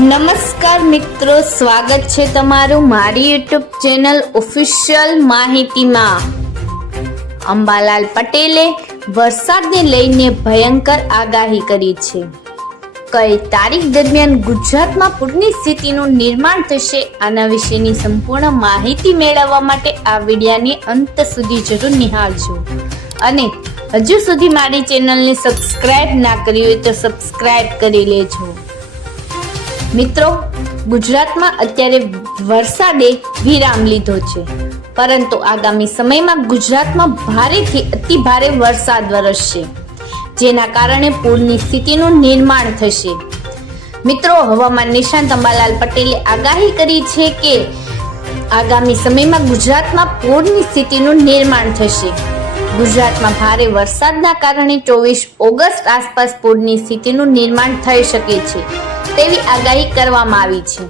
નમસ્કાર મિત્રો, સ્વાગત છે તમારું મારી યુટ્યુબ ચેનલ ઓફિશિયલ માહિતીમાં। અંબાલાલ પટેલે વરસાદને લઈને ભયંકર આગાહી કરી છે। કઈ તારીખ દરમિયાન ગુજરાતમાં પૂરની સ્થિતિનું નિર્માણ થશે, આના વિશેની સંપૂર્ણ માહિતી મેળવવા માટે આ વિડિયોની અંત સુધી જરૂર નિહાળજો અને હજુ સુધી મારી ચેનલને સબસ્ક્રાઇબ ના કરી હોય તો સબસ્ક્રાઇબ કરી લેજો। મિત્રો, ગુજરાતમાં અત્યારે વરસાદે વિરામ લીધો છે, પરંતુ આગામી સમયમાં ગુજરાતમાં ભારેથી અતિ ભારે વરસાદ વરસશે, જેના કારણે પૂરની સ્થિતિનું નિર્માણ થશે। મિત્રો, હવામાન નિષ્ણાત અંબાલાલ પટેલે આગાહી કરી છે કે આગામી સમયમાં ગુજરાતમાં પૂરની સ્થિતિનું નિર્માણ થશે। ગુજરાતમાં ભારે વરસાદના કારણે 24 ઓગસ્ટ આસપાસ પૂરની સ્થિતિનું નિર્માણ થઈ શકે છે તેવી આગાહી કરવામાં આવી છે।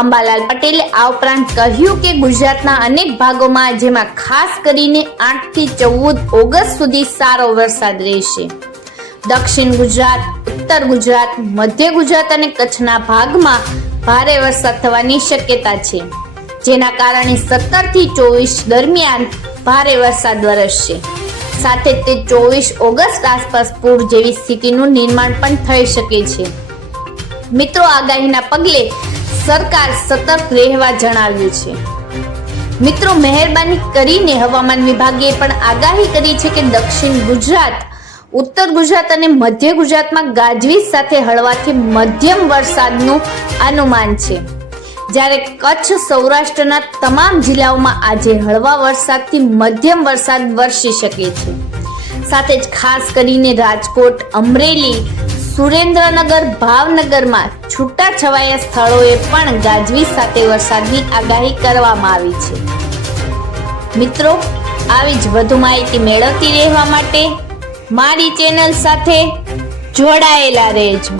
અંબાલાલ પટેલે આ ઉપરાંત કહ્યું કે ગુજરાતના અનેક ભાગોમાં, જેમાં ખાસ કરીને 8 થી 14 ઓગસ્ટ સુધી સારો વરસાદ રહેશે। દક્ષિણ ગુજરાત, ઉત્તર ગુજરાત, મધ્ય ગુજરાત અને કચ્છના ભાગમાં ભારે વરસાદ થવાની શક્યતા છે, જેના કારણે 17 થી 24 દરમિયાન ભારે વરસાદ વરસશે। સાથે તે 24 ઓગસ્ટ આસપાસ પૂર જેવી સ્થિતિનું નિર્માણ પણ થઈ શકે છે। મિત્રો, આગાહીના પગલે સરકાર સતર્ક રહેવા જણાવ્યું છે। મિત્રો, મહેરબાની કરીને હવામાન વિભાગે પણ આગાહી કરી છે કે દક્ષિણ ગુજરાત, ઉત્તર ગુજરાત અને મધ્ય ગુજરાતમાં ગાજવીજ સાથે હળવાથી મધ્યમ વરસાદનું અનુમાન છે, જ્યારે કચ્છ, સૌરાષ્ટ્રના તમામ જિલ્લાઓમાં આજે હળવા વરસાદથી મધ્યમ વરસાદ વરસી શકે છે। સાથે જ ખાસ કરીને રાજકોટ, અમરેલી, સુરેન્દ્રનગર, ભાવનગરમાં છૂટાછવાયા સ્થળોએ પણ ગાજવીજ સાથે વરસાદની આગાહી કરવામાં આવી છે। મિત્રો, આવી જ વધુ માહિતી મેળવતી રહેવા માટે મારી ચેનલ સાથે જોડાયેલા રહેજો।